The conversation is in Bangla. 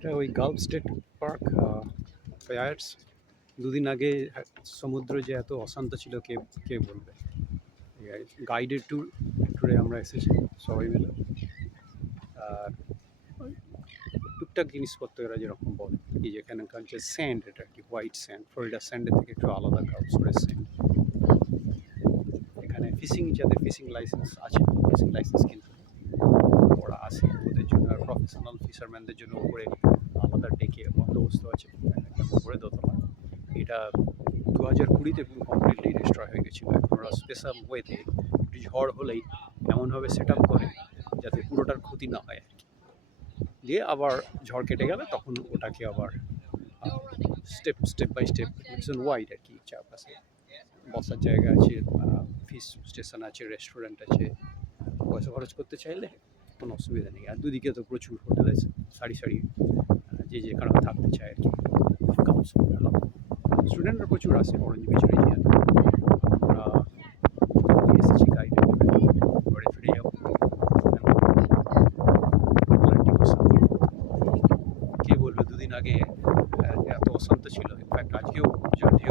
এটা ওই গালফ স্টেট পার্ক ফেয়ার্স। দুদিন আগে সমুদ্র যে এত অশান্ত ছিল কে কে বলবে। গাইডেড ট্যুরে আমরা এসেছি সবাই মিলে। আর ওই টুকটাক জিনিসপত্র এরা যেরকম বলে এই যেখানকার যে স্যান্ড, এটা কি হোয়াইট স্যান্ড, ফ্লোরিডা স্যান্ডের থেকে একটু আলাদা গালফসের স্যান্ড। এখানে ফিশিং, যাদের ফিশিং লাইসেন্স আছে, ফিশিং লাইসেন্স কিন্তু ওরা আসে ওদের জন্য। আর প্রফেশনাল ফিশারম্যানদের জন্য উপরে আলাদা ডেকে বন্দোবস্ত আছে উপরে দোতলা। এটা 2020-তে পুরো কমপ্লিটলি ডিস্ট্রয় হয়ে গেছিলো। এখন ওরা স্পেশাল ওয়েতে ঝড় হলেই এমনভাবে সেট আপ করে যাতে পুরোটার ক্ষতি না হয় আর কি। দিয়ে আবার ঝড় কেটে গেলে তখন ওটাকে আবার স্টেপ বাই স্টেপ ভীষণ ওয়াইড আর কি, চারপাশে বসার জায়গা আছে, ফিশ স্টেশন আছে, রেস্টুরেন্ট আছে। পয়সা খরচ করতে চাইলে কোনো অসুবিধা নেই। আর দুদিকে তো প্রচুর হোটেল আছে, সারি সারি, যে যেখানে থাকতে চায় আর কি। স্টুডেন্টরা প্রচুর আসে অরেঞ্জ বিচ রিজিয়ন। আমরা এসেছি গাইডে ঘরে ফিরে যাবো আটলান্টিক ওশান। কে বলবে দুদিন আগে এত অশান্ত ছিল, ইনফ্যাক্ট আজকেও যা ঢেউ